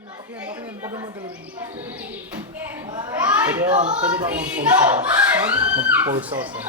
Okay yan. Huwag mo galawin. Pwede ba mag-pause ako? Mag-pause ako sir.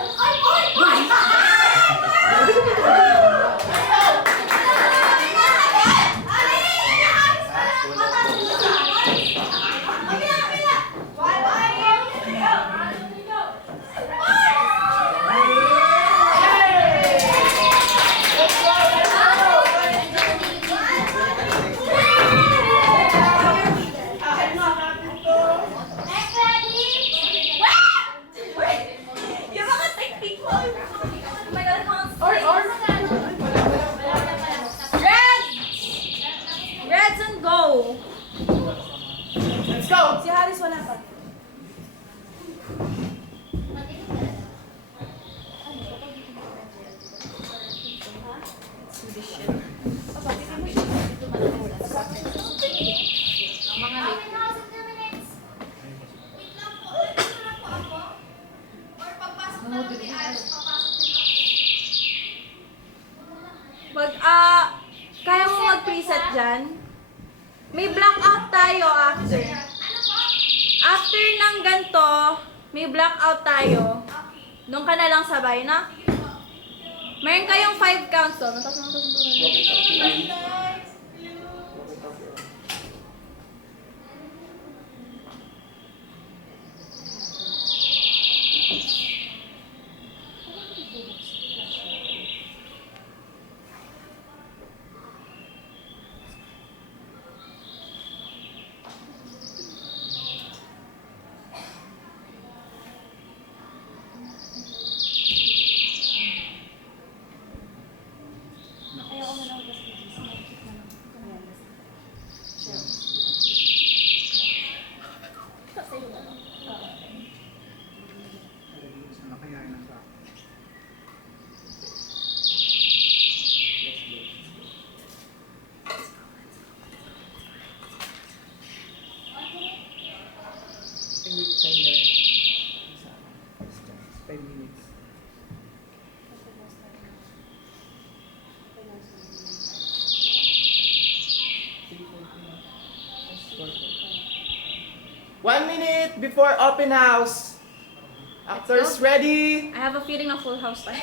Reds and go! Let's go! Si Haris wala pa. Kaya mo mag-preset dyan? May blackout tayo after. After ng ganito, may blackout tayo. Doon ka na lang sabay, na? Meron kayong 5 counts doon. Nakayain na sa 5 minutes. One minute before open house. Actors ready? I have a feeling of full house tayo.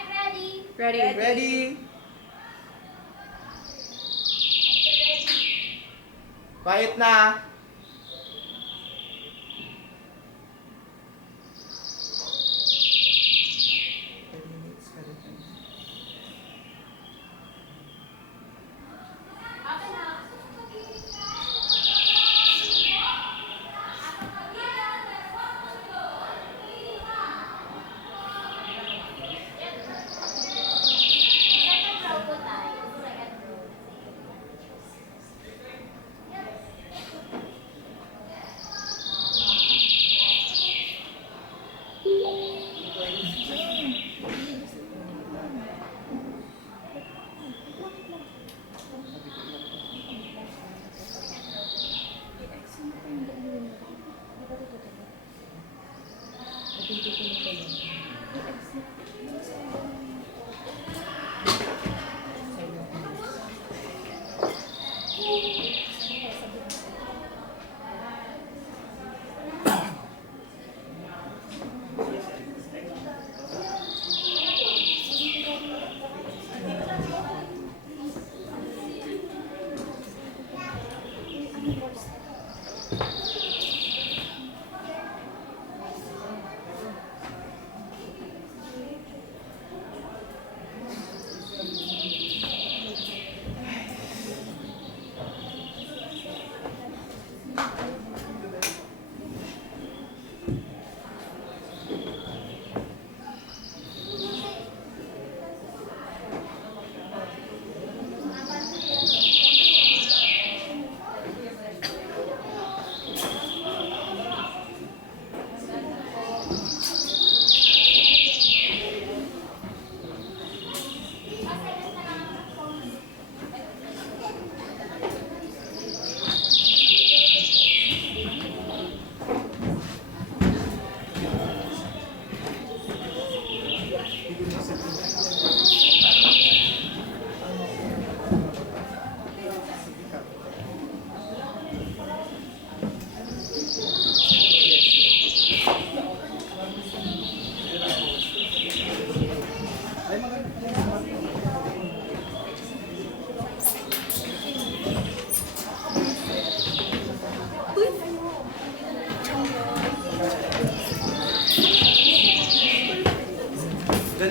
Ready. Ready? Ready? Quiet na.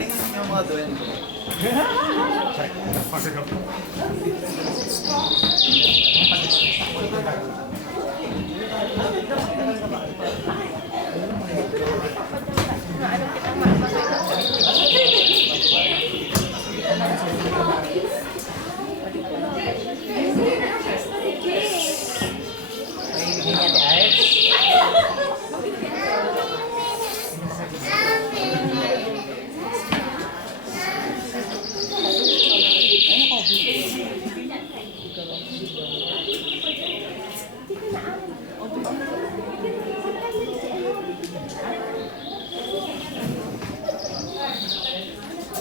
yung mga duwende.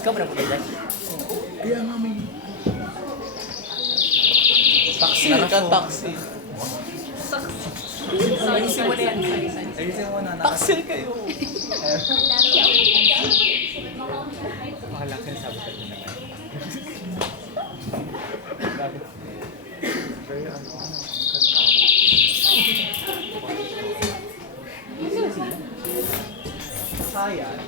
Ikaw ba na po guys? Kaya nga may... Taxi ka, taxi. Ayusin mo na yan. Ayusin mo na. Taxi kayo. Makalaki ang sabi ko naman. Very Sayang.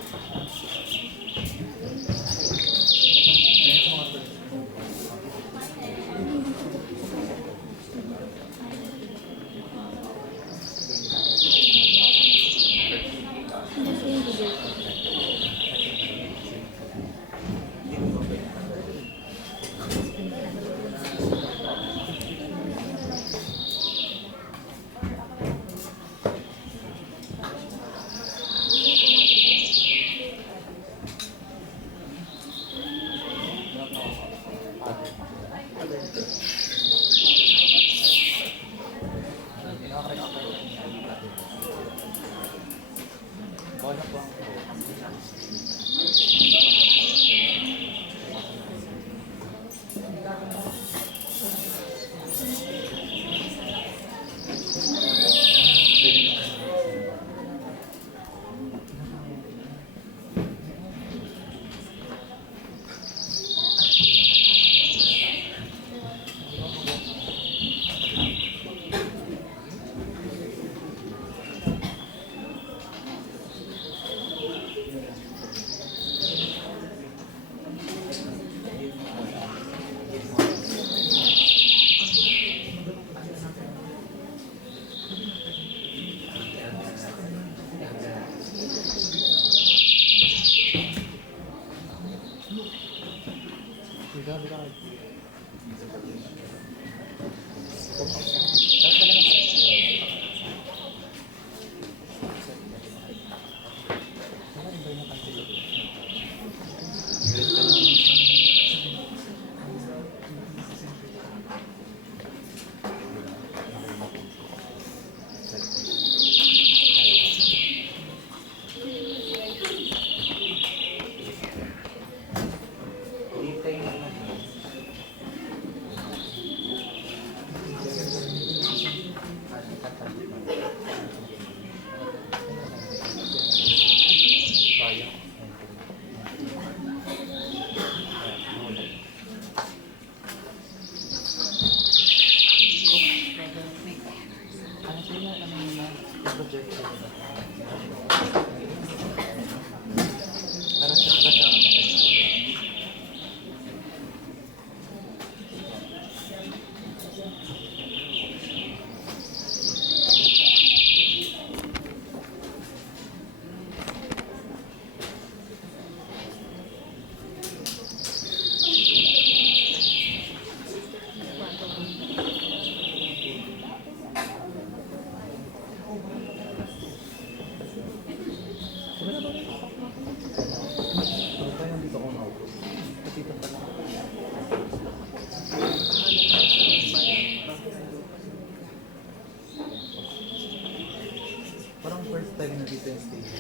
Parang first time na dito yung stage.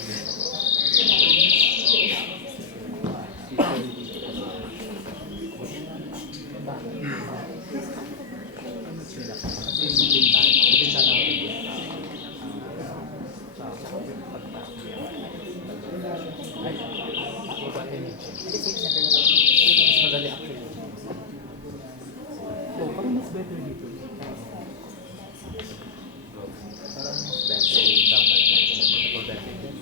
Kasi yung bintana natin. Ay, baba image. Mas madali actually. Oh, parang mas better dito. Parang mas better. So, dapat. Ito better din.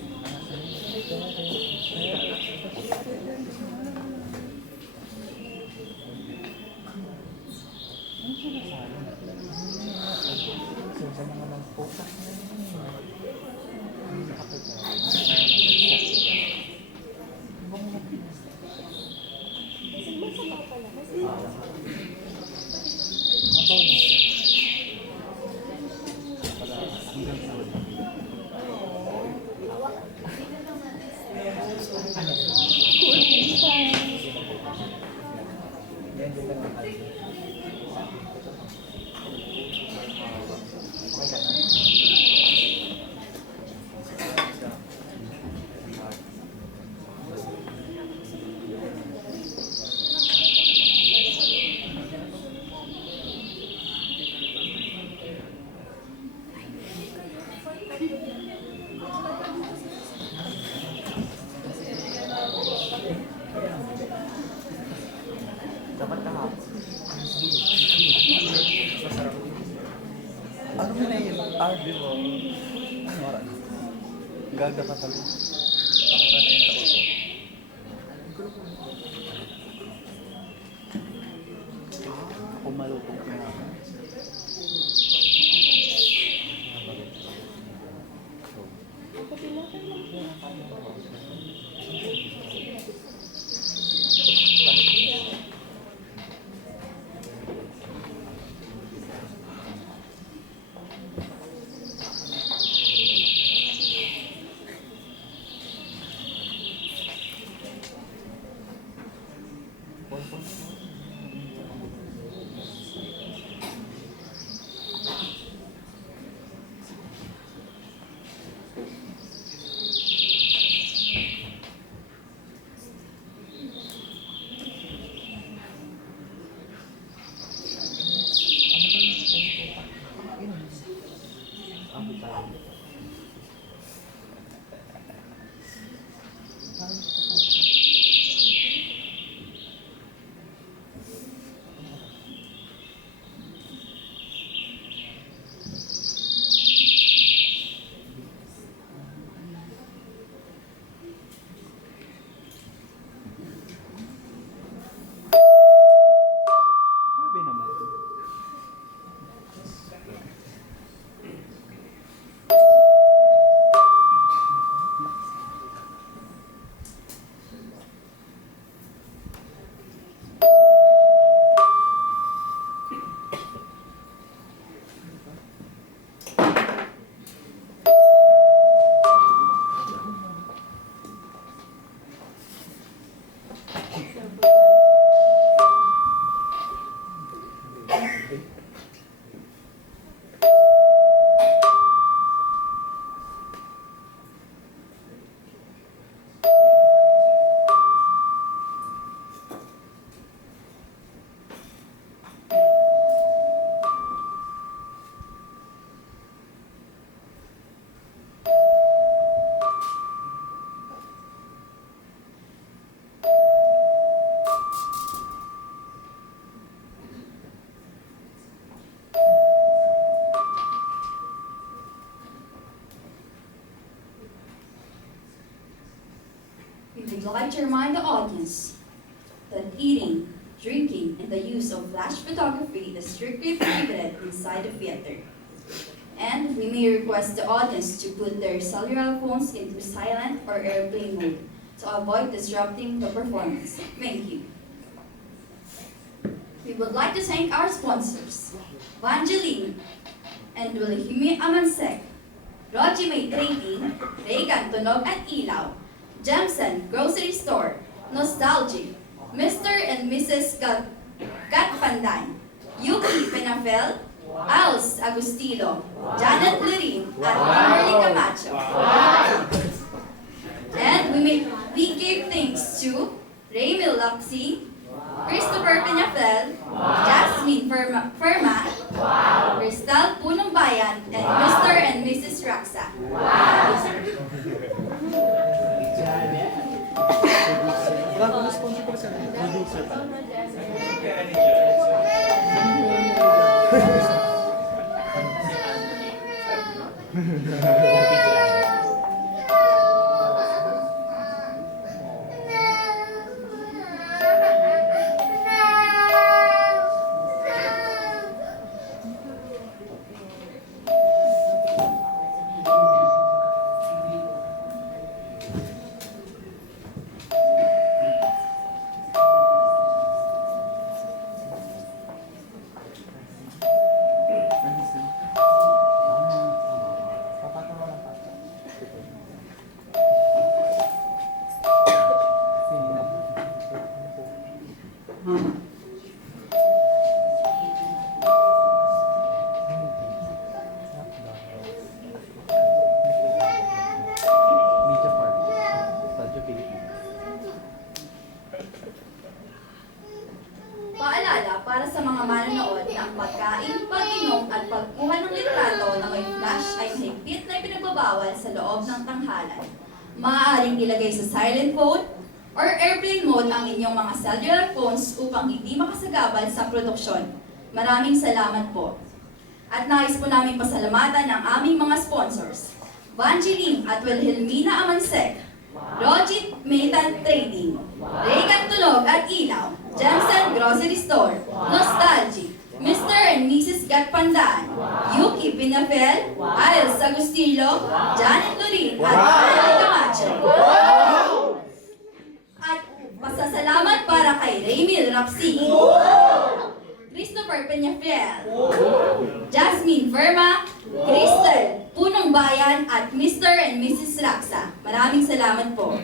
Dapat ka hapon. Ano mo na yung RB mo? Ano oras? Gaga ka talaga. Pakura na yung tao ko. Kung malutong ka na. Grabe naman. We would like to remind the audience that eating, drinking, and the use of flash photography is strictly prohibited inside the theater. And we may request the audience to put their cellular phones into silent or airplane mode to avoid disrupting the performance. Thank you. We would like to thank our sponsors, Vangeline and Wilhelmine Amansek, Roger May Trading, Reagan Tunog at Ilaw, Jemson Grocery Store, Nostalgic, Mr. and Mrs. Kat Pandan, Yuki Penafel, Als Agustino, Janet Lurin, at Kimberly Camacho. And we give thanks to Raymil Laxi, Christopher Penafel, Jasmine Ferma, Crystal Punong Bayan, and Mr. and Mrs. Raxa. Wala ko na-sponsor ko sa producer pa. pananood ng pagkain, pag-inom at pagkuha ng litrato na may flash ay mahigpit na ipinagbabawal sa loob ng tanghalan. Maaaring ilagay sa silent mode or airplane mode ang inyong mga cellular phones upang hindi makasagabal sa produksyon. Maraming salamat po. At nais po namin pasalamatan ang aming mga sponsors. Vangeline at Wilhelmina Amansek, Rojit Maitan Trading, Regan Tunog at Ilaw, Jensen Grocery Store, Nostalgic, Mr. and Mrs. Gatpandaan, Yuki Pinafel, Iles Agustillo, Janet Lorin at Ana Camacho. At pasasalamat para kay Raymil Rapsi, Christopher Peñafiel, Jasmine Verma, Crystal Punong Bayan at Mr. and Mrs. Raksa. Maraming salamat po.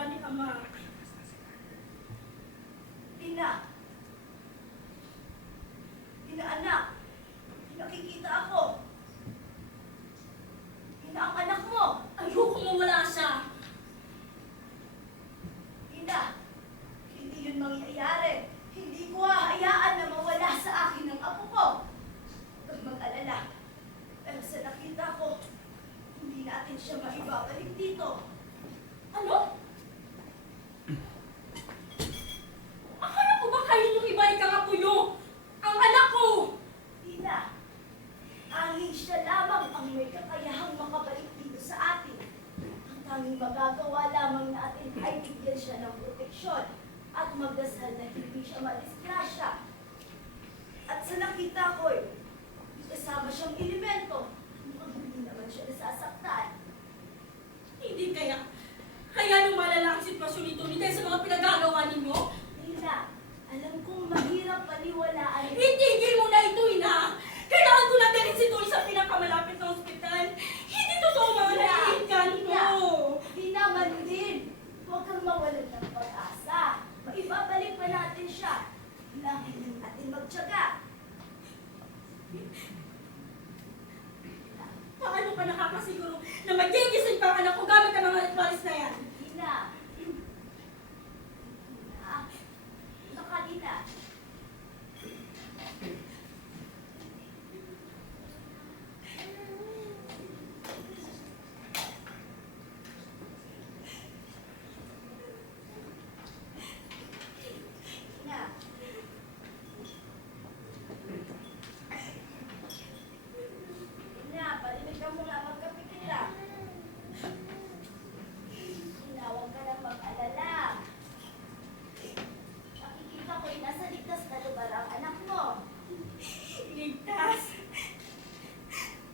wala ni Ama. Ina! Ina, anak! Nakikita ako! Ina, ang anak mo! Ayoko mawala siya. Ina! Hindi yun mangyayari! Hindi ko hahayaan na mawala sa akin ang apo ko! Huwag kang mag-alala. Pero sa nakita ko, hindi natin siya maibabalik dito. Ano? Akala ko ba kayo nung iba ikang apo niyo? Ang anak ko! Ina, angin siya lamang ang may kakayahang makabalik dito sa atin. Ang tanging magagawa lamang natin ay bigyan siya ng proteksyon at magdasal na hindi siya madisgrasya. At sa nakita ko'y kasama siyang elemento, mukhang hindi naman siya nasasaktan. Hindi kaya. Kaya nung malala ang sitwasyon nito ni dahil sa mga pinagagawa ninyo, Ina, alam kong mahirap paniwalaan. itigil mo na ito, ina! Kailangan ko na din si Tony sa pinakamalapit na ospital. Hindi totoo mga naiinganto. Di naman din. Huwag kang mawalan ng pag-asa. Maibabalik pa natin siya. Kailangan lang natin magtiyaga. Paano ka nakakasiguro na magigising pa ang anak ko gamit ang mga ritualis na yan? Ina. Ina. Nakalina. Ina. Ina, parinig ka muna magkapikila. Ina, huwag ka nang mag-alala. Nakikita ko'y nasa ligtas na lugar ang anak mo. Ligtas?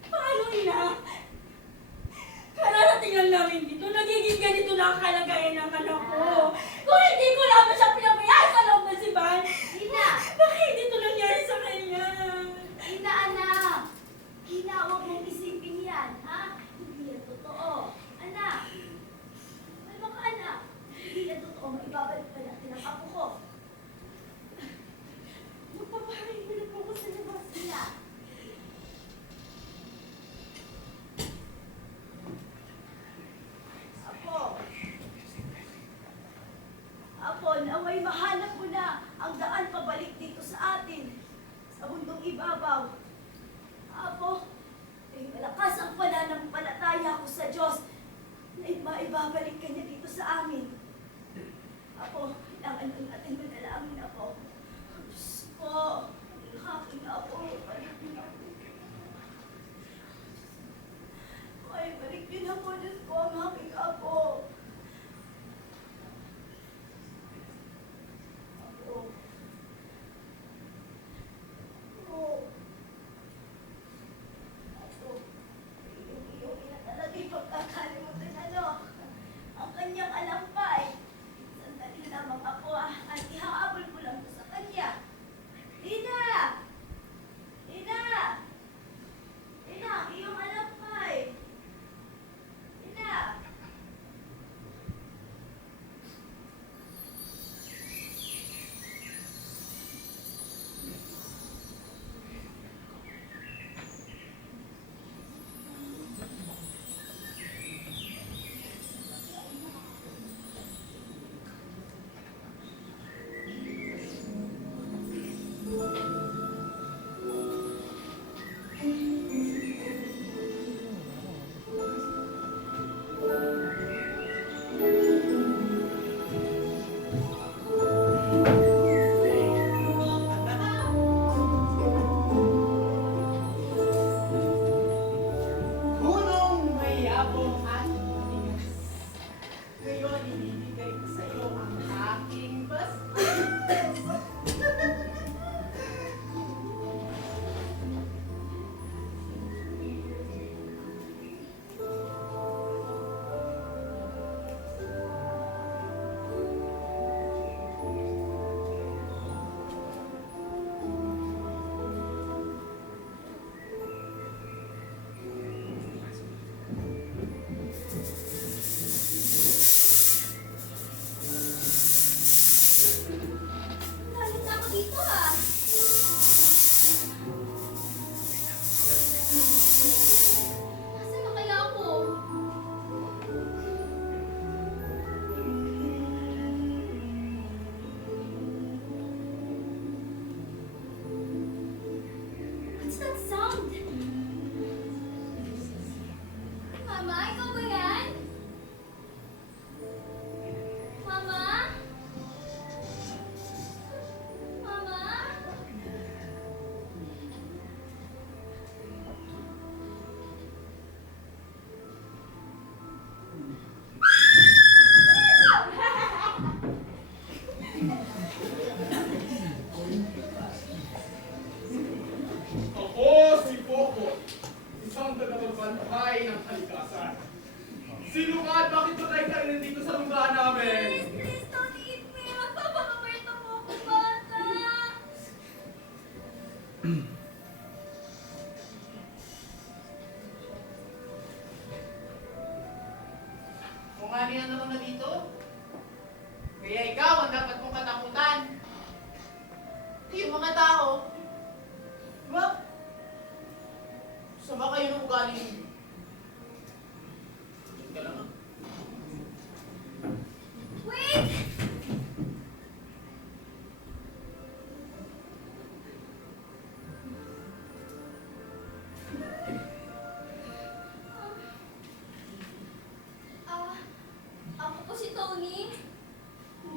Paano, ina? Kararating lang namin dito. Nagiging ganito na ang kalagayan ng anak ko. Kung hindi ko naman siya pinabayaan sa loob ng sibahan, Ina! bakit hindi ito nangyari sa kanya? Ina, anak! Ina, huwag mong isipin yan, ha? Hindi yan totoo. Anak! Ano ka, anak? Hindi yan totoo. Maibabalik pa natin ang apo ko. Magpapahay mo na po ko sa labas, ina. Apo! Apo, naway mahanap mo na ang daan pabalik dito sa atin. Sa mundong ibabaw. Apo, ay malakas ang pananampalataya ko sa Diyos na maibabalik ka niya dito sa amin. Apo, kailangan lang natin manalangin, Apo. Diyos ko, ang aking Apo, balik niyo ako. Ay, balik niyo na po, Diyos ko, ang aking Apo. Apo. Apo. Ako, iyong ina talaga yung pagkakalimutan, ano?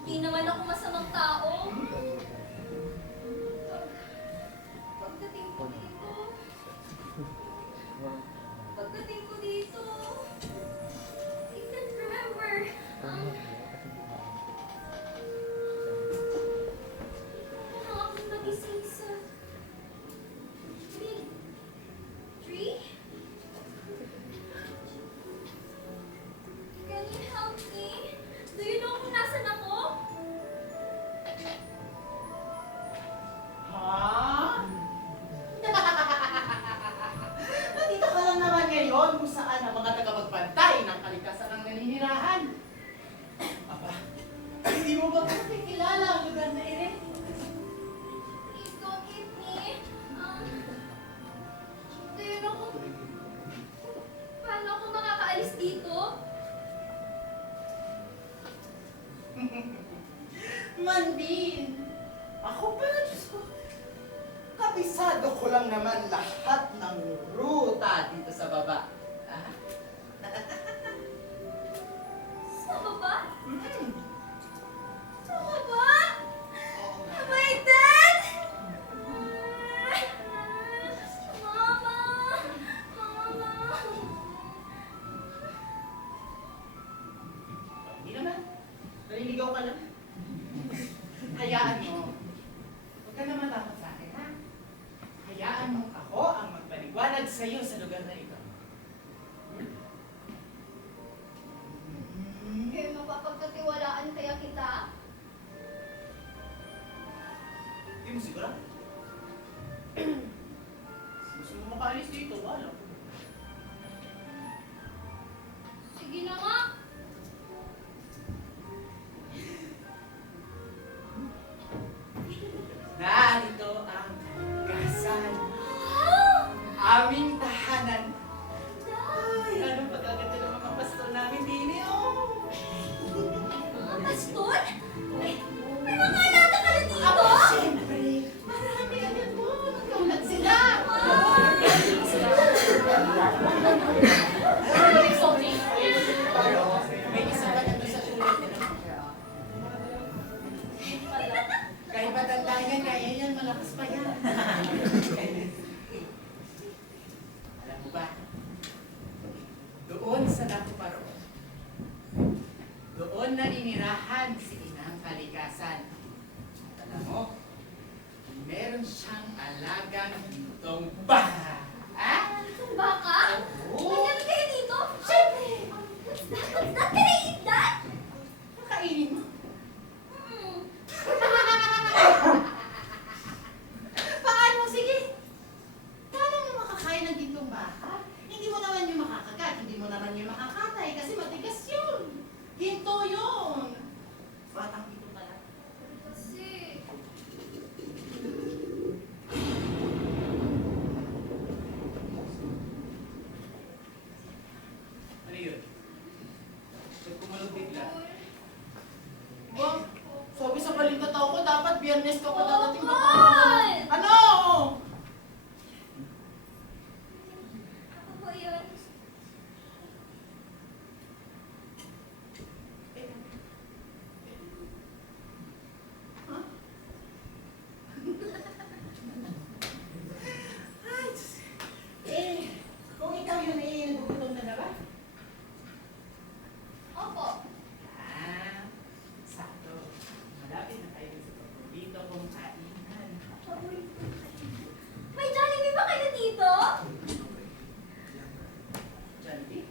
Di naman ako masamang tao. Pagdating ko dito, I can't remember. Ano akong nagising sa big tree? Can you help me? Do you know kung nasan ako? Ha? Nandito ka lang naman ngayon kung saan ang mga tagapagbantay ng kalikasan ng naninirahan. Aba, hindi mo ba kilala ang lugar na ere? Please don't eat me. Do you know kung paano ako makakaalis dito? Mandin! Ako pa, Diyos ko. Kabisado ko lang naman lahat ng ruta dito sa baba. Ah? Sa baba? Mm. Sa baba? Am I dead? Mama! Mama! Hindi naman. Naliligaw ka lang. Hayaan mo. Huwag ka naman takot sa akin, ha? Hayaan mo ako ang magpaliwanag sa iyo sa lugar na ito. Kaya mapapagkatiwalaan kaya kita? Hindi mo sigura? Gusto mo makaalis dito, wala. Sige na nga. Narito ang kasan. Aming tahanan. Ay, anong pagkaganda ng mga pasto namin din eh, oh. Mga pastor? May mga alaga ka na dito? Aba, siyempre. Marami agad mo. Nagkaulat sila. Sorry. May isa pa na doon sa sulit na naman. Kahit matanda yan, kaya yan, malakas pa yan. Alam mo ba, doon sa Nakuparo, doon na inirahan si Inang Kalikasan. At alam mo, meron siyang alagang gintong baka. Ah? Itong baka? Oo. May ganun kayo dito? Siyempre. What's that? What's that? Can I eat that? Kakainin mo. Mm. Paano? Sige. Paano mo makakain ng gintong baka? Hindi mo naman yung makakagat, hindi mo naman yung makakatay kasi matigas yun. Ginto yun. Batang ito pala. Kasi... Ano yun? Ba't kumalog bigla? Ba? Sabi sa balita tao ko, dapat biyernes ka pa dadating na Paul! Ano? Ako po yun. Huh? Ay, Diyos. Kung ikaw yun nagugutom ka na ba? Opo. Ah, sakto. Malapit na tayo sa paborito kong kainan. May Jollibee ba kayo dito? Jollibee?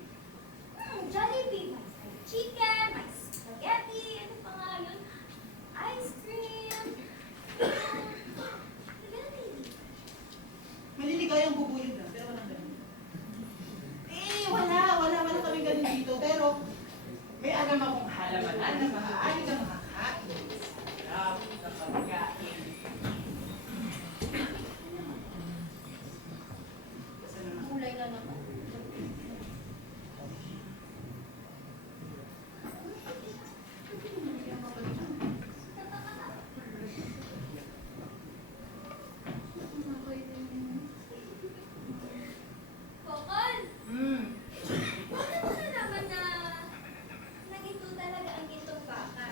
Jollibee. May fried chicken, may spaghetti, ano pa nga yun? Ice cream. Maliligayang bubuyog lang, pero walang ganun. Wala kaming ganun dito. Pero, may alam akong halamanan na maaari kang makakain. Sarap na pagkain. Kasi naman, Kulay na naman. Kokon! Bakit mo nalaman na nagito talaga ang gintong baka?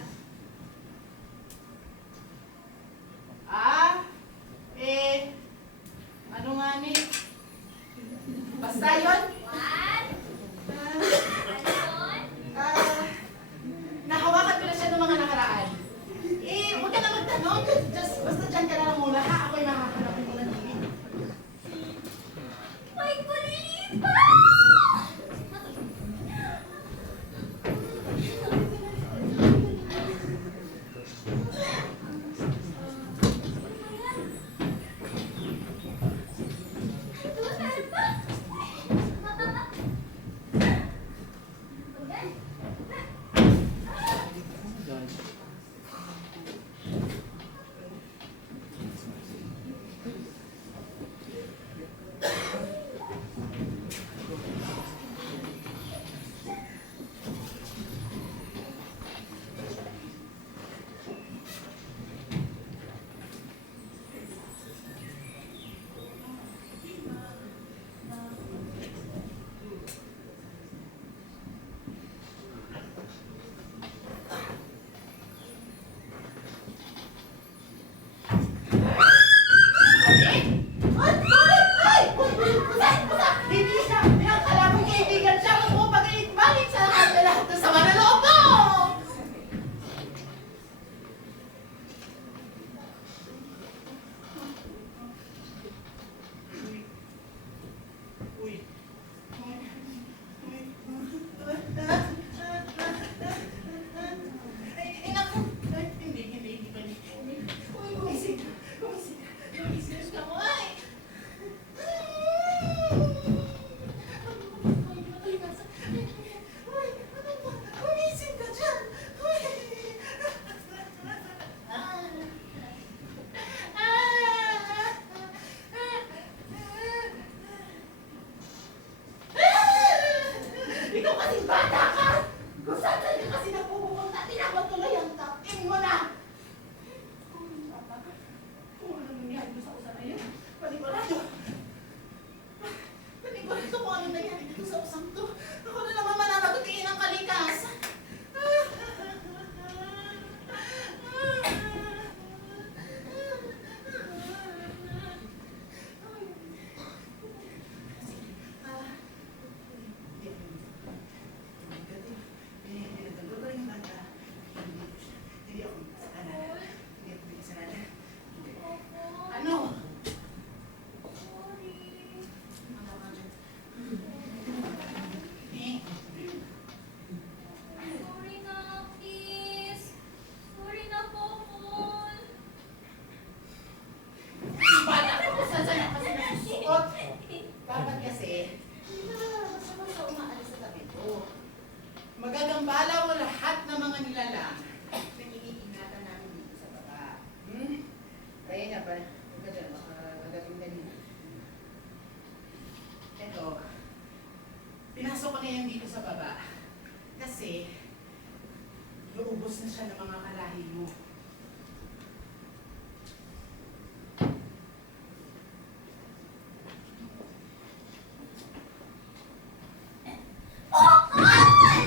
siya ng mga kalahi mo.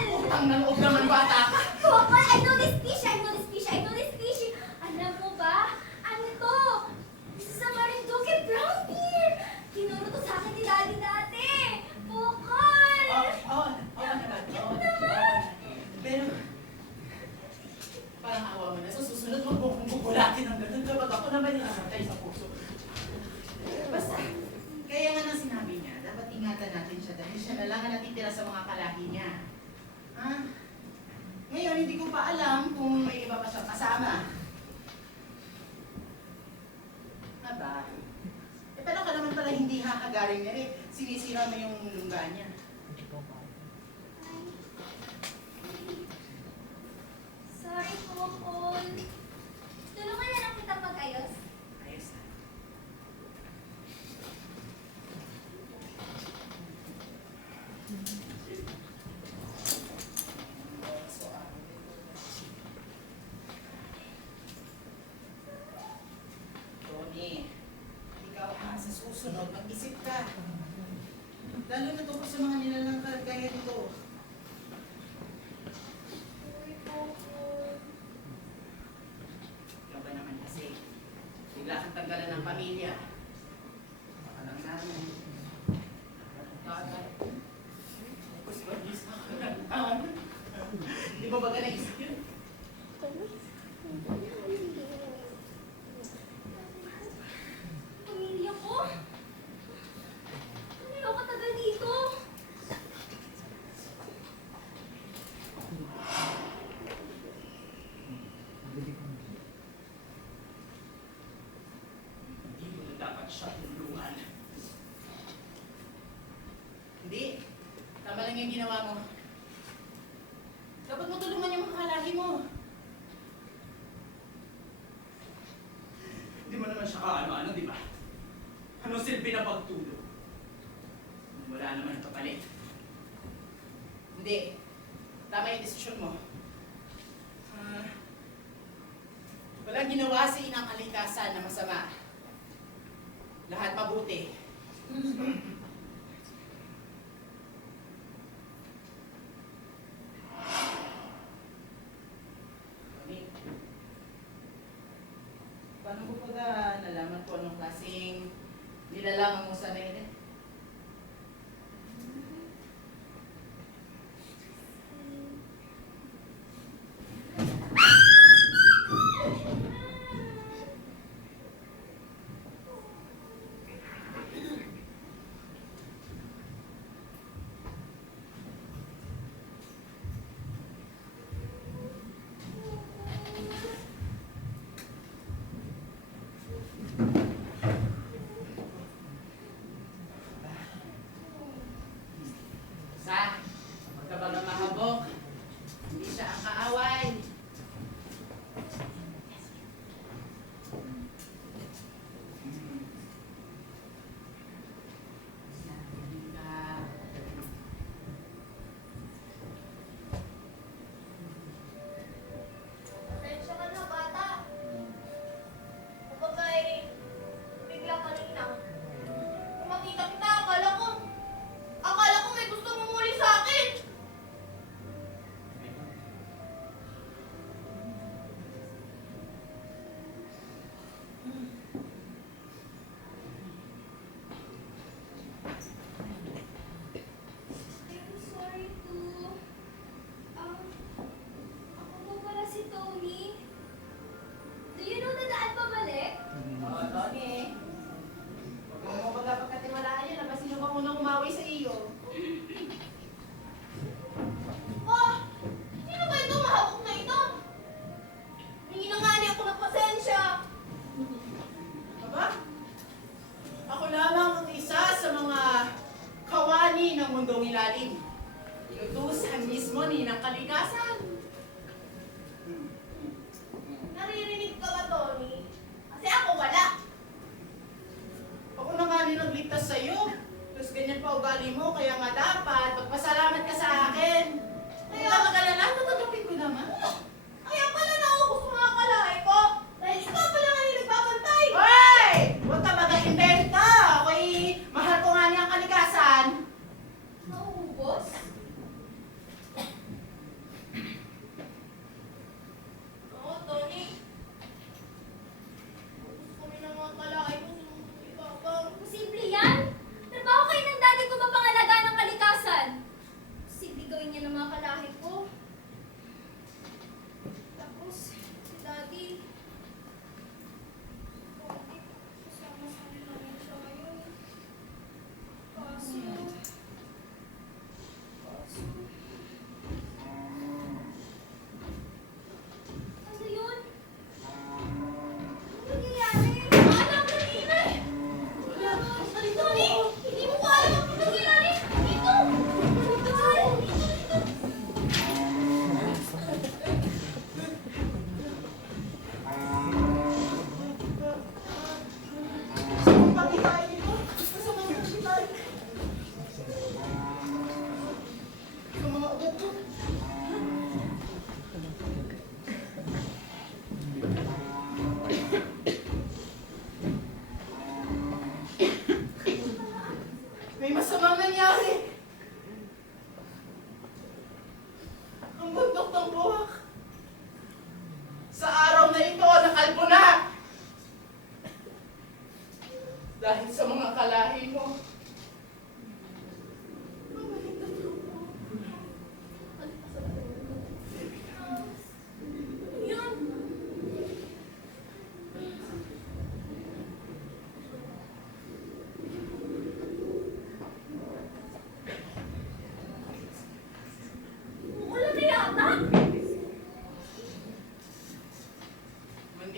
Utang na loob naman bata ka! Kokol, I know this fish, I know this fish, I know this fish. Alam mo ba? Ano to? Isa sa Marinduque brown beer. Tinuro to sa akin ni Daddy dati. Kokol! Oo naman. Pero, parang awa mo na. Sa susunod, huwag mo kong bubulatin ng ganun kapag ako naman yung namatay sa puso. Basta, kaya nga nang sinabi niya, dapat ingatan natin siya dahil siya na lang ang natitira sa mga kalahi niya. Ha? Ngayon, hindi ko pa alam kung may iba pa siyang kasama. Aba, paano ka naman pala hindi hahagarin niya sinisira mo yung lungga niya. Sorry, Kokol. Tulungan na lang kita mag-ayos. Ayos na. Tony, ikaw sa susunod, mag-isip ka. Lalo na tungkol sa mga nilalang kalagaya dito. Sorry, Kokol. Ikaw ba naman kasi, bigla kang tanggalan ng pamilya. Baka lang namin. Tatay. Tapos mag-isa ka lang. Di ba baga naisip yun? Pamilya ko? Ano ako katagal dito? Hindi mo na dapat siya tulungan. Hindi. Tama lang yung ginawa mo. Dapat mo tulungan yung mga kalahi mo. Hindi mo naman siya kaano-ano, di ba? Ano silbi na pagtulong? Wala naman ang kapalit. Hindi. Tama yung desisyon mo. Walang ginawa si Inang Alikasan na masama. Lahat mabuti. Kami. Paano ko pa nalaman ko anong klaseng nilalang mo sa Rene?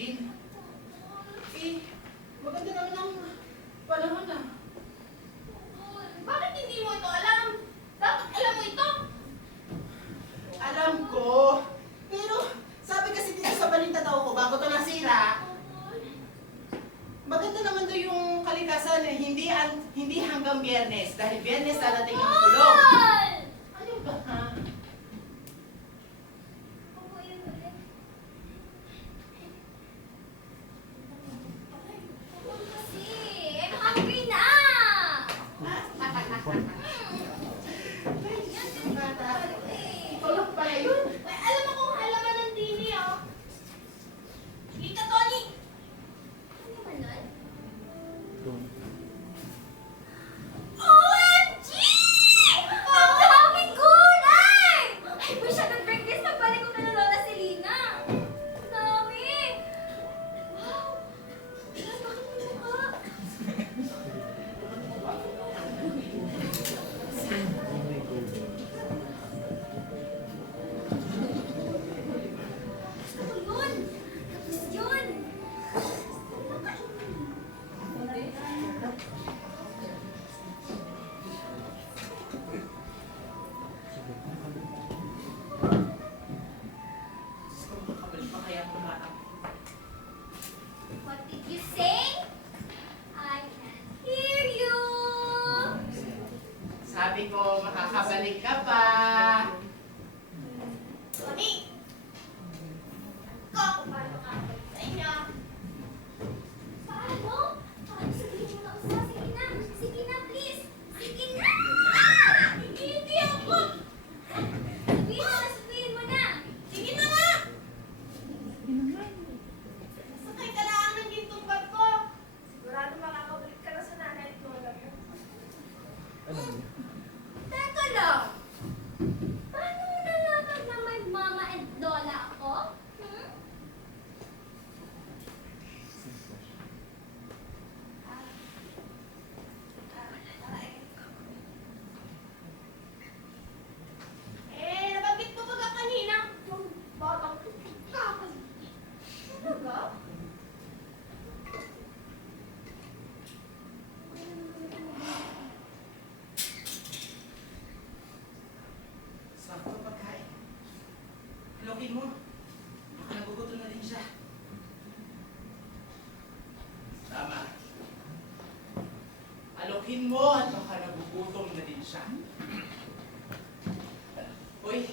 din. Eh, maganda naman ang panahon na. Bakit hindi mo ito alam? Dapat alam mo ito. Alam ko. Pero, sabi kasi dito sa balita daw ko, bago to nasira, maganda naman daw yung kalikasan eh. Hindi hanggang Biyernes. Dahil Biyernes darating ang kulong. Ano ba? Ha? Tulog pala yun. May alam akong halaman ng dini, oh. Kita, Tony. Ano naman nun? Doon. OMG! Ang daming gulay! I wish I could bring this pagbalik ko na Lola Selena. Ang dami! Wow! Bakit may mukha? Gusto ko yun! Tapos yun! Gusto ko makabalik pa kaya ang bata. What did you say? I can't hear you! Sabi ko, makakabalik ka pa. Tony! Ikaw kung paano makakabalik sa inyo. Paano? Paano sabihin mo na usa? Sige na! Sige na, please! Sige na! Hindi ako! Sabihin mo na! Sige na nga! Sakay ka lang ng gintong bag ko. Sigurado makakabalik ka na sa nanay at lola mo. Teka lang! Paano mo nalaman na may mama and lola ako? Hmm? Nabanggit ko ba kanina? Yung batang kakal. Talaga? Sakto pagkain. Lokin mo. Baka nagugutom na rin siya. Tama. Alokin mo at baka nagugutom na din siya. Uy,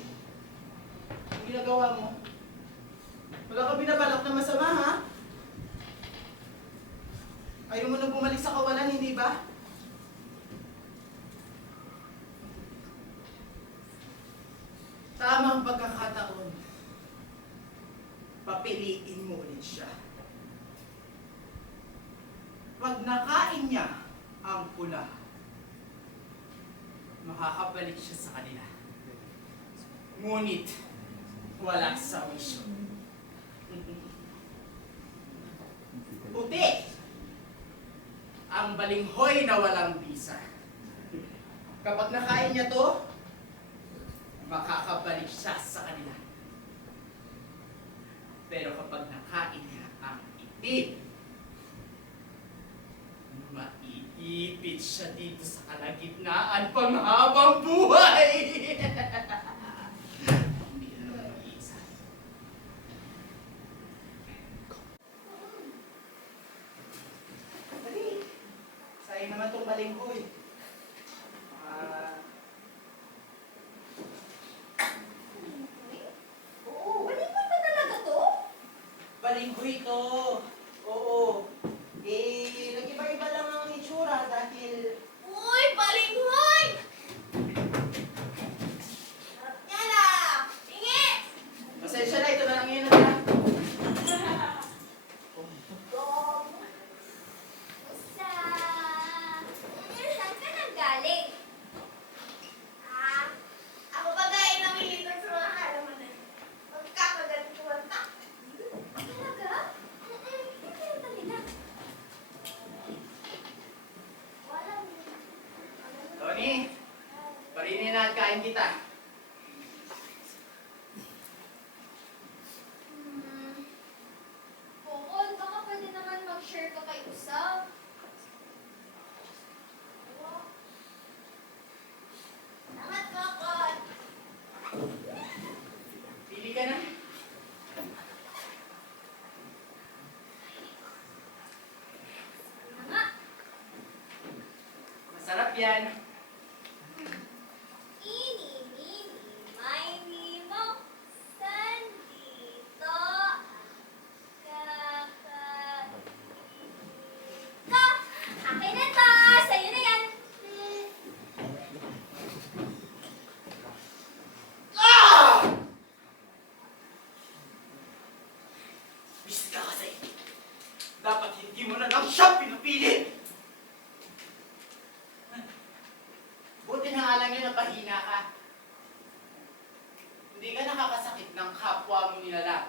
ang ginagawa mo? Wala ka binabalak na masama, ha? Ayaw mo nang bumalik sa kawalan, hindi ba? Tamang pagkakataon. Papiliin mo ulit siya. Pag nakain niya ang pula, makakabalik siya sa kanila. Ngunit, wala sa wisyo. Puti! Ang balinghoy na walang bisa. Kapag nakain niya to, makakabalik siya sa kanila. Pero kapag nakain niya ang itim, maiipit siya dito sa kalagitnaan panghabang buhay! Hindi na naman mag-iisa. Dali. Sayang naman itong balinghoy. Oo. Balinghoy ba talaga to? Balinghoy to. Oo. Nag-iba-iba lang ang itsura dahil Uy, balinghoy! Sarap niya na! Tingi! pasensya na, ito na lang yun na. Usa! Saan ka nanggaling? Ako ba dahil namilitan sa mga halaman? Magkakagantuan ta. Talaga? Hindi kayo nila. Walang... Tony, parinin na at kain kita. Oo yan. Ini, mini, miny, mo. Sandito. Ka. Akin na to. Sa'yo na yan. Bis ka kasi. Dapat hindi mo na lang siya pinapili. Buti na nga lang yun napahina ka. Hindi ka nakakasakit ng kapwa mo nilalang.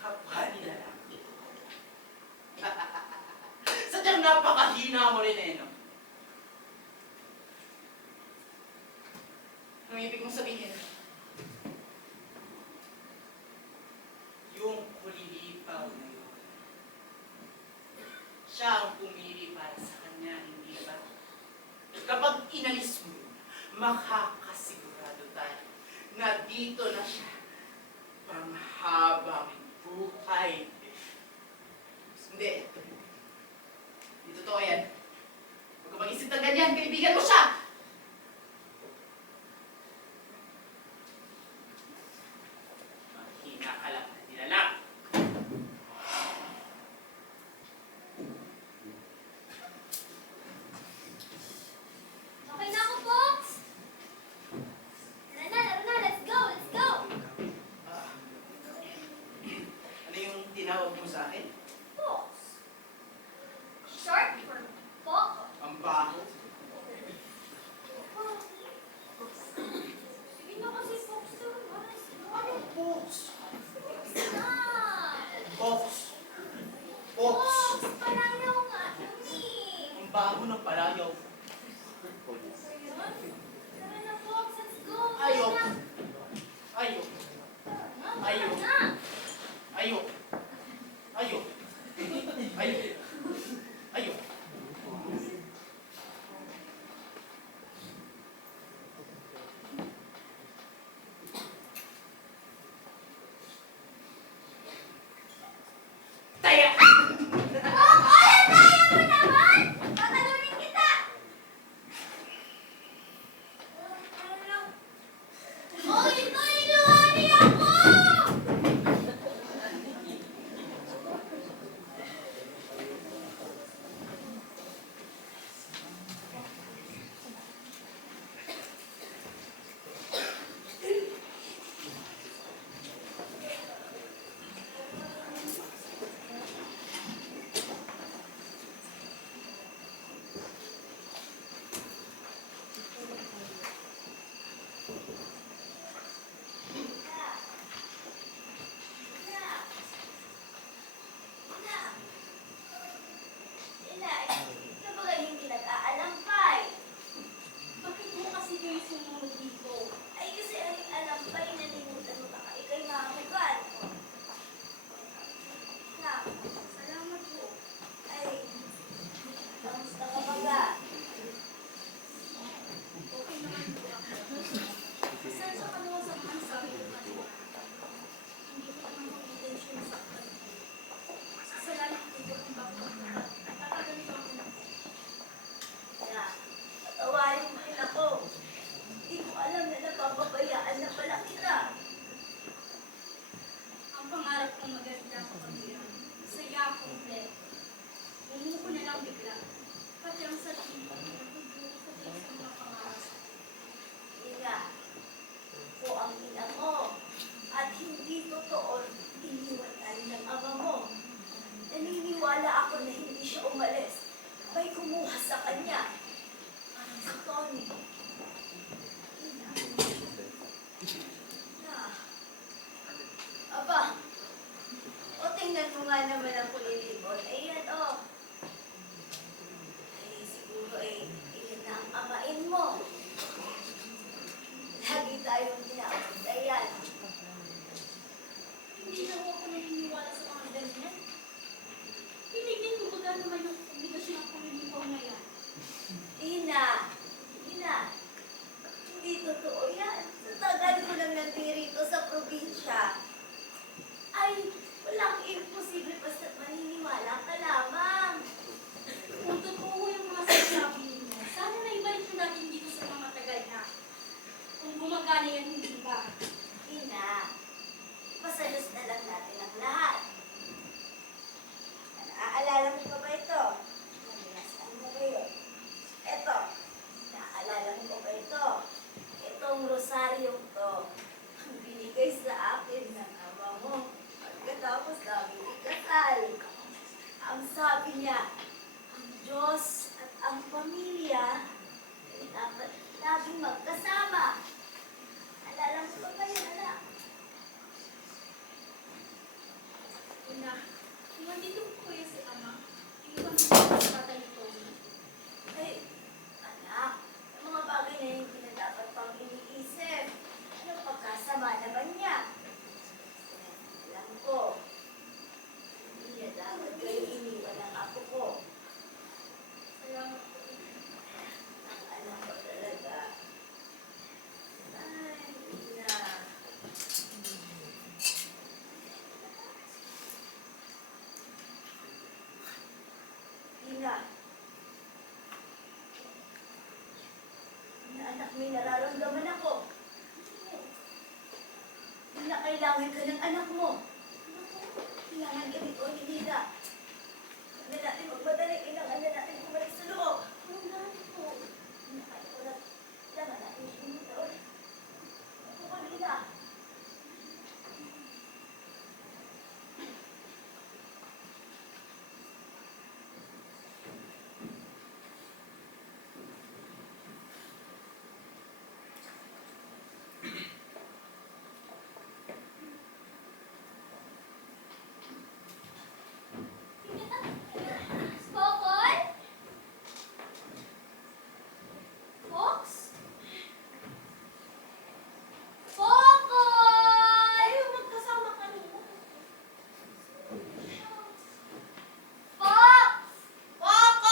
Kapwa nilalang. Sadyang napakahina mo rin eh, no? Anong ibig mong sabihin? Yung kulilipaw na yun. Siya ang pumili para sa kanya, hindi ba? Kapag inalis mo yun, makakasigurado tayo na dito na siya panghabang buhay. Hindi. Hindi totoo yan. Huwag ka mag-isip ng ganyan, kaibigan mo siya! Mahina ka lang na nilalang. Okay na ako, Fox. Tara na, let's go, let's go. Ah. Ano yung tinawag mo sa akin? Fox. Short for Fox. Ang baho. Sige na kasi, Fox. Anong box? Na. Box. Fox, Box. palayaw nga. Dumi. Ang baho ng palayaw. Tara na, Fox. Let's go. Ayok. Tara Ayok. na. Ayok. Tara na. Ayok. Ayok. Ayok. Ayok. Taya! Fox, kaya mo naman. Patalunin kita. Oh, ito, inuwari ako. Bakit mo kasi kayo sumunod dito? Ay, kasi ang alam pa, nalimutan mo baka ikay mahugan. Na, salamat po. Ay, kamusta ka ba ga? Okay naman po ako. Pasensya ka naman sa mga sabi ko kanina. Hindi ko naman ang intention sa kanina. Kasalanan ko po ang bakit nakaganito ako na. Na, patawarin mo rin ako. Hindi ko alam na napapabayaan na pala kita. Ang pangarap kong maganda ako pamilya. Saya ako ulit. Bumuko na lang bigla. Pati ang sarili ko nagtuturo sa isang mga pangarap. Ina, ako ang ina mo. At hindi totoo iniwan tayo ng ama mo. Naniniwala ako na hindi siya umalis. May kumuha sa kanya. Parang si Tony. Ina. Na. Aba. O tingnan mo nga naman ang kulilibot. Ayan o. Ay siguro iyan na ang amain mo. Lagi tayong tinaabantayan. Hindi na ako naniniwala sa mga ganyan. Pinigyan ko ba naman yung obligasyon ng pumilipaw na yan? Ina, Ina, hindi totoo yan. Sa tagal ko lang nandirito sa probinsya, ay walang imposible basta't maniniwala ka lamang. Ang sabi niya, ang Diyos at ang pamilya ay dapat laging magkasama. Alala mo ba yun, anak? Ina, kung nandito po kuya si ama, iwan mo po sa tatay ni Tony. Ay, anak, ang mga bagay na yun hindi na dapat pang iniisip. Ano pagkasama naman niya? Alam ko, hindi niya dapat kayo iniwan ng apo ko. Salamat po. Ang alam ko talaga. Ay, na. Ina. Ina, anak, may nararamdaman ako. Ina, kailangan ka ng anak mo. Kailangan ka dito ni Nina. Ano natin magmadali, kailangan na natin bumalik sa loob. Kailangan po. Ina, kaya ko na, kailangan natin pumunta ulit. Ako ko, Nina. Spokol? Fox? Spokol! Ayaw magkasama kanina. Fox! Fox!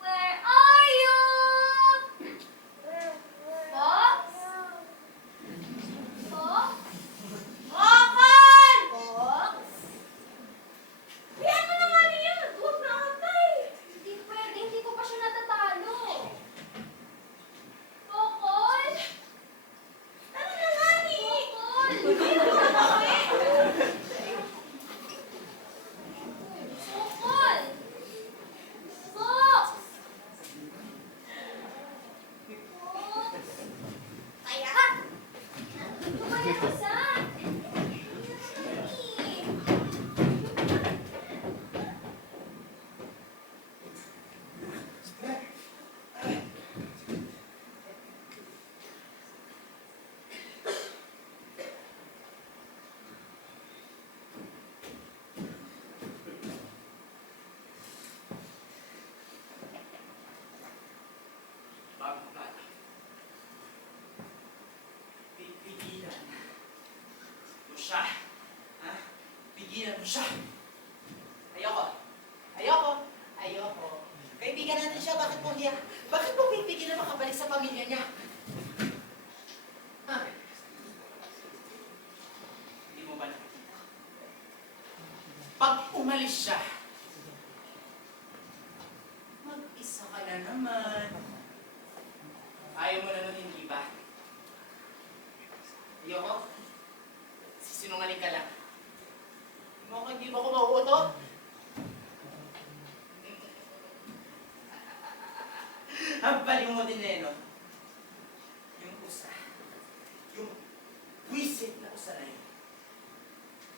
Where are you? Fox? Fox? Fox? Kaya ka na nga niya, huwag na atay. Hindi pwede, hindi ko pa siya natatalo. Fokol? Ano na nga ni? Fokol! Fokol! Fox! Fox! Kaya ka! Nandito ka na isa! Bagong bata. Pigilan mo siya. Ha? Pigilan mo siya. Ayoko. Ayoko. Ayoko. Kaibigan natin siya. Bakit mo hiya? Bakit mo pipigilan makabalik sa pamilya niya? Ha? Hindi mo ba nakikita? Pag umalis siya, mag-isa ka na naman. Ayaw mo na nun, hindi ba? Ayoko. Sinungaling ka lang. Hindi mo ako mauuto? Ang baliw mo din, Neno. Yung usa. Yung wisit na usa na yun.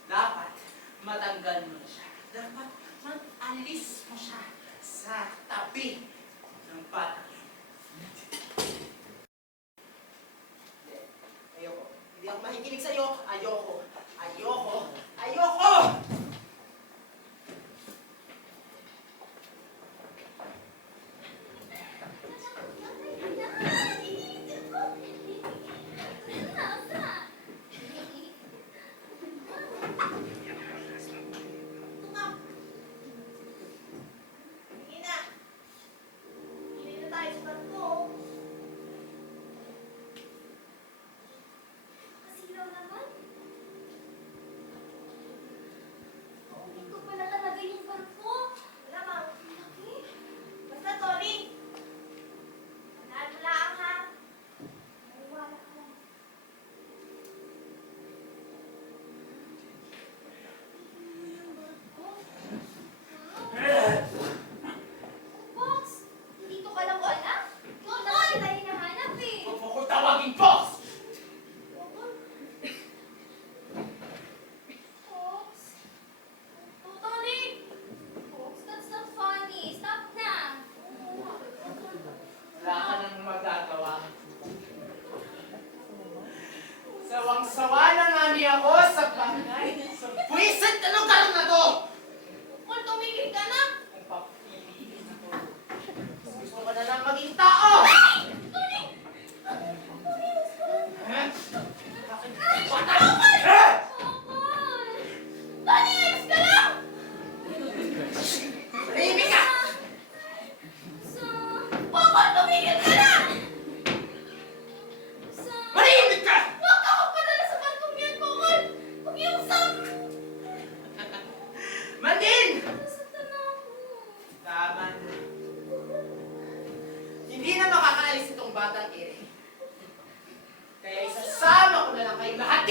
Dapat matanggal mo na siya. Dapat mag-alis mo siya sa tabi ng bata. Ayoko. Hindi ako makikinig sa'yo. Ayoko. Ayoko. Ayoko! Nina. Hindi na tayo sa barko. Kasilaw naman.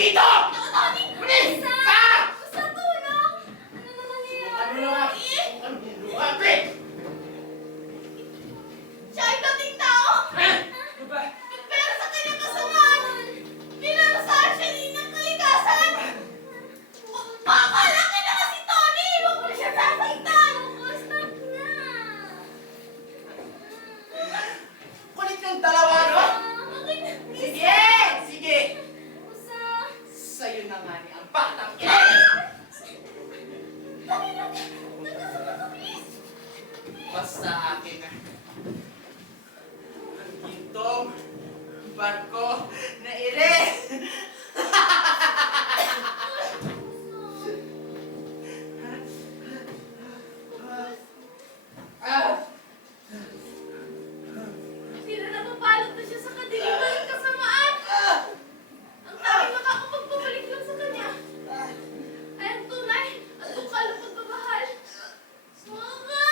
dito! Tony! Bilis! Basta! Sa! Basta tulong! Ano na Ano na nga? nangyayari? Ano yung luha, Pre? Siya ay dating tao! Ano ba? Pero sa kanyang kasamaan, pinarasahan siya din ng kalikasan! Pakalaki na kasi Tony! Huwag mo siya sasaktan! Basta na! Kulit yung dalawa, no? Okay na. Sige! Sige! Basta... Sa'yo na nga ni ang batang ina! Dali natin! Nagkasama to, please! Basta akin na. Ang gintong barko na ire! Ah! Tila na mapalot na siya sa kadiliman ng kasamaan! Ang tanging makakapagpabalik lang sa kanya ay ang tunay at bukal na pagmamahal. Mga!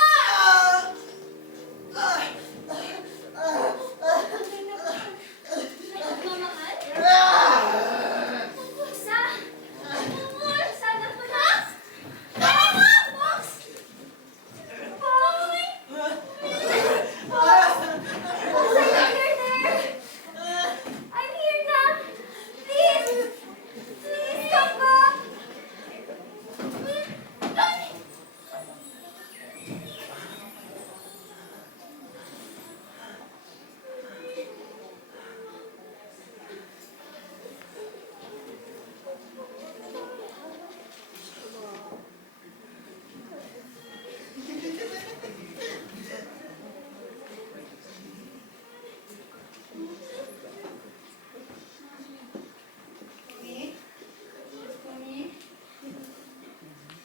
Tunay na bukal na pagmamahal? Sa! Bukol! Sana pa na! Tara na! Box! Boy! Box! Box, I know you're there! I'm here na! Please! Please, come back!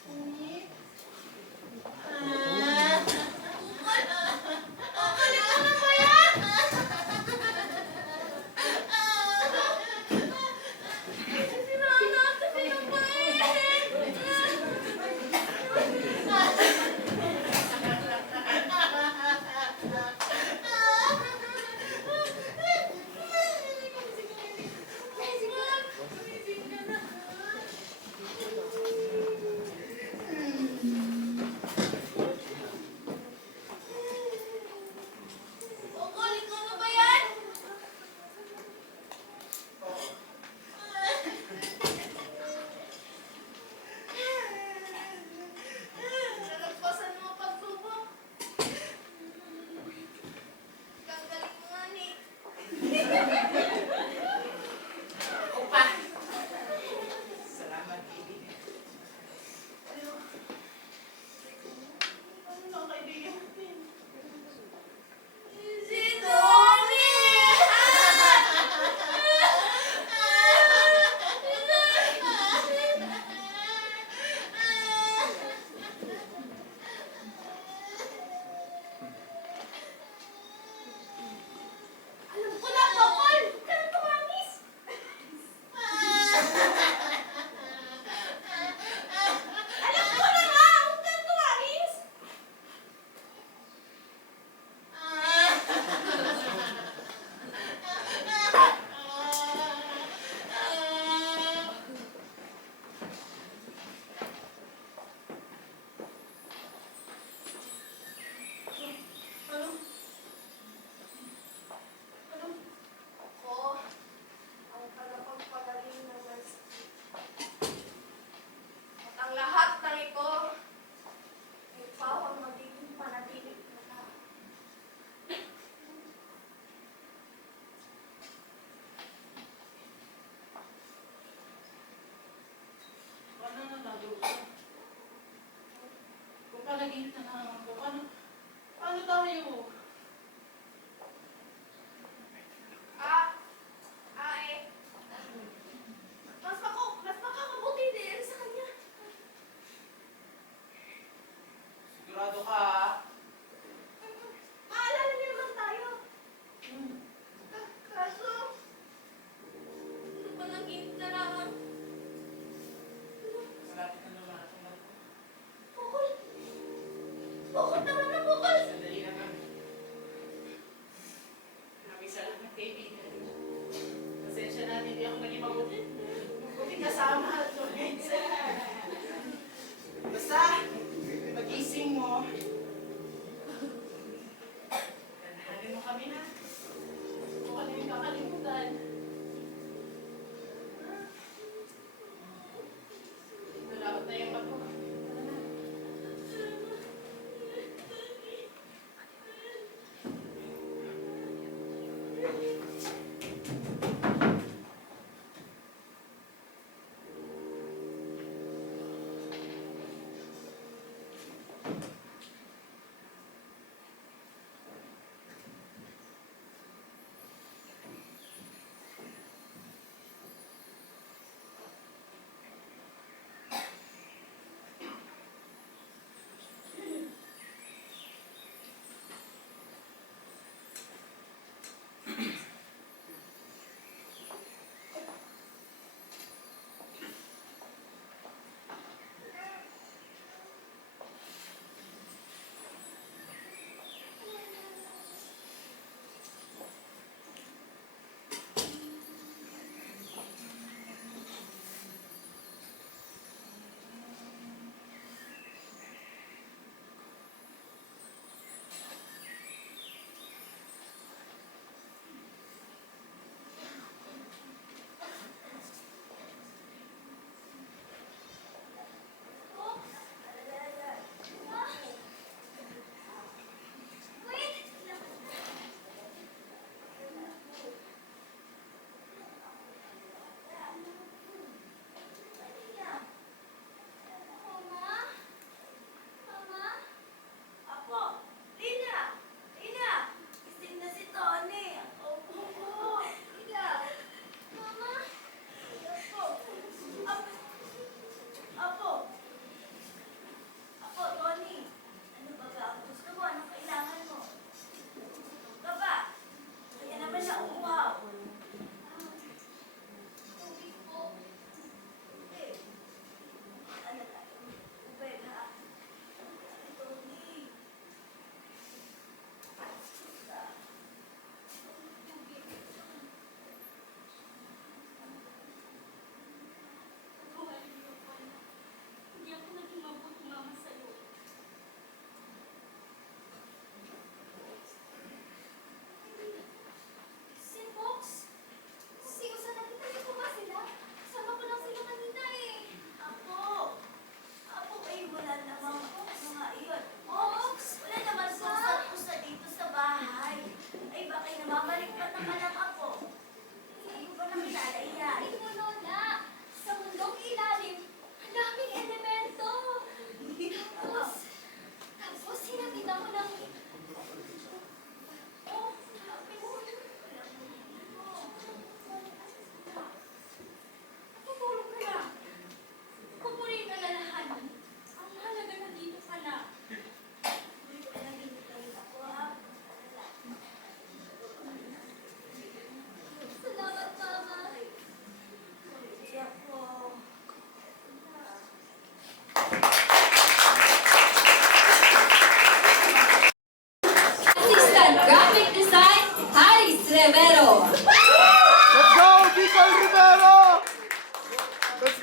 Tony! Nalagpasan mo ang pagsubok. Gagaling mo nga, Nick. Ako pa! Salamat, baby. Ano na ang kaibigan natin? Si Tony! Alam ko na, Bokol! Huwag ka na tumangis! Alam ko na nga! Huwag ka na tumangis! Ano? Ako ang tagapagpagaling ng Mercy. At ang lahat ng ito ay ikaw ang magiging panatiling na tao. Paano nagagawa ko? Kung panaginip na naman ako, paano tayo? Mas makakabuti din sa kanya. Sigurado ka, Maalala niya naman tayo. Kaso, panaginip na naman. malapit na naman ako. Bukol! Bukol naman na bukol! Sandali naman.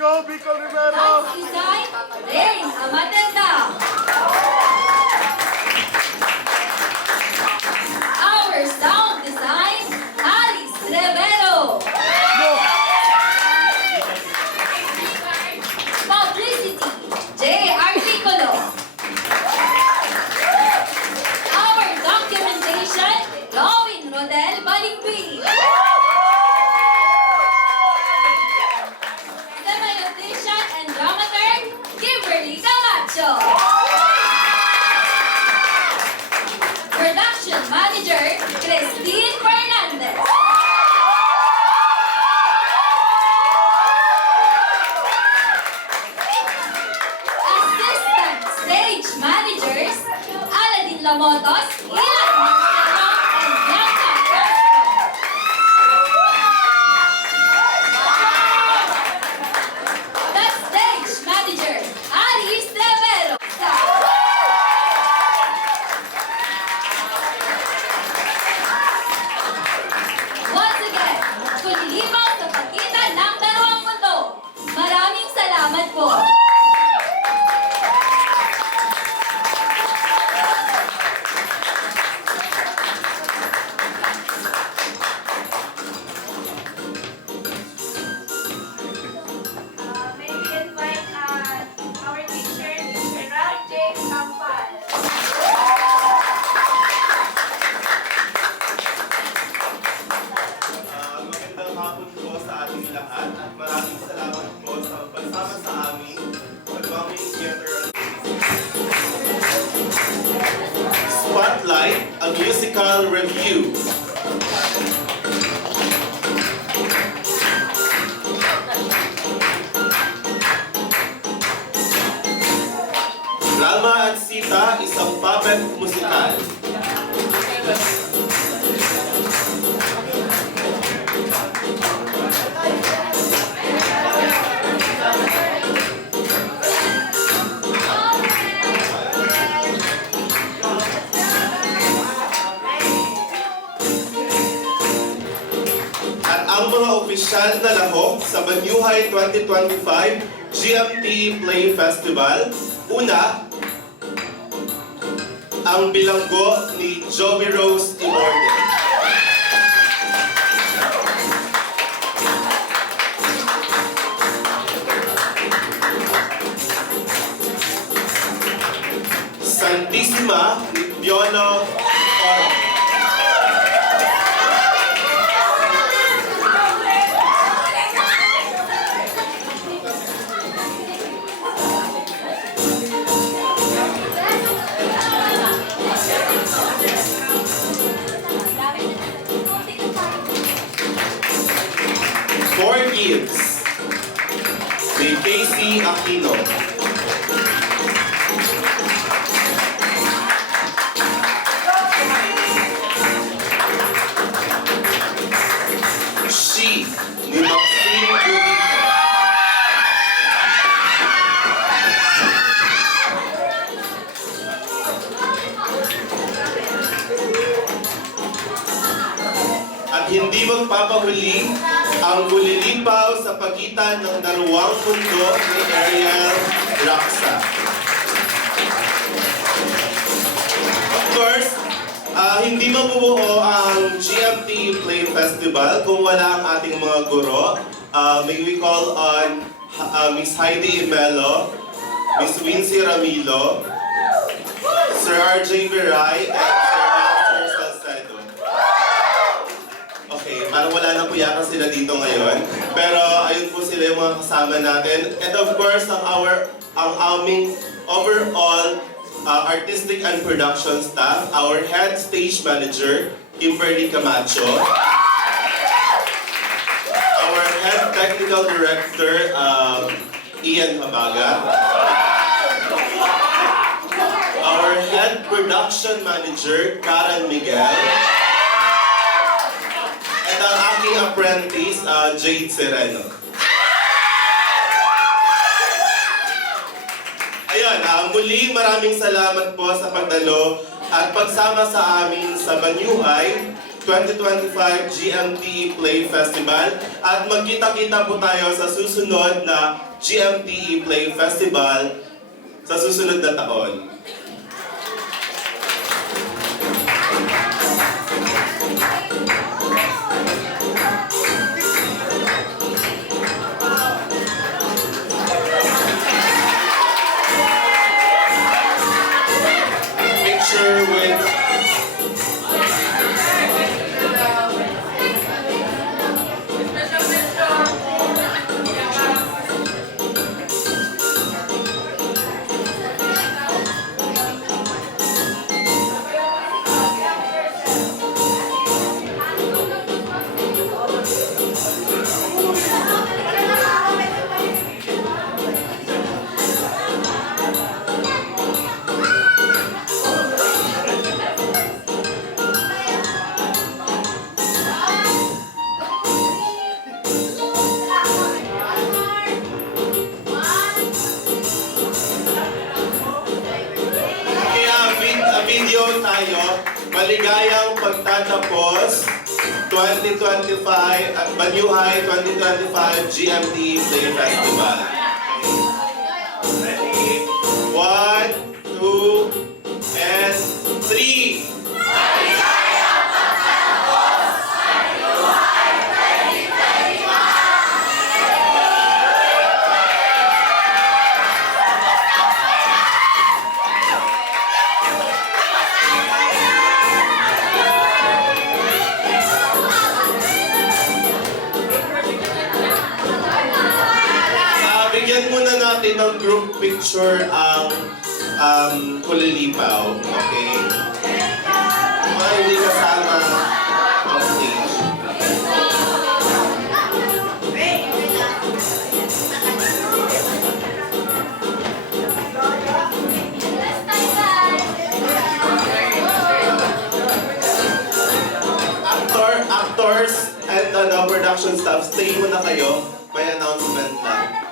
go, Bicol Rivero! Lights design, Rain Amatenda. Our sound design, Alice Rivero. Publicity, J. Articulo. Our documentation, Robin Rodel Balingui. Semi-audition and dramaturg, Kimberly Camacho. Production manager, Christine Fernandez. Assistant stage managers, Aladin Lamotos, Ilan Marcelo, and Bianca Castro. The stage manager, Alice Rivero. Once again, kulilipaw sa pagitan ng dalawang mundo. Maraming salamat po. May we invite our teacher, Mr. Ralph J. Campal. Magandang hapon po sa ating lahat at maraming salamat po sa pagsama sa amin Pagmaming Theater. Spotlight, a musical review. Rama at Sita, isang puppet musikal. At ang mga opisyal na lahok sa Banyuhay 2025 GMT Play Festival. Una, ang bilanggo ni Joby Rose Immortal. Santissima ni Fiona Oro. Four Gives ni Casey Aquino. She ni Maxine Gurita. At hindi magpapahuli ang gulilipaw sa pagitan ng dalawang mundo ni Ariel Raksa. Of course, hindi mabubuo ang GMT Play Festival kung wala ang ating mga guro. May we call on Miss Heidi Imelo, Miss Wincy Ramilo, Sir RJ Viray, and Sir Master Salcedo. Okay, parang wala na po yata sila dito ngayon. Pero ayun po sila yung mga kasama natin. And of course, ang aming overall artistic and production staff, our head stage manager, Kimberly Camacho, our head technical director, Ian Habaga, our head production manager, Karen Miguel, and ang aking apprentice, Jade Sereno. Ayun, muli maraming salamat po sa pagdalo at pagsama sa amin sa Banyuhay 2025 GMTE Play Festival at magkita-kita po tayo sa susunod na GMTE Play Festival sa susunod na taon. Picture with video tayo, maligayang pagtatapos 2025 at Banyuhay 2025 GMTE Play Festival. Ready? 1, 2, and 3. Bigyan muna natin ng group picture ang Kulilipaw, okay? Mga hindi kasama on stage. Actors and production staff, stay muna kayo. May announcement lang.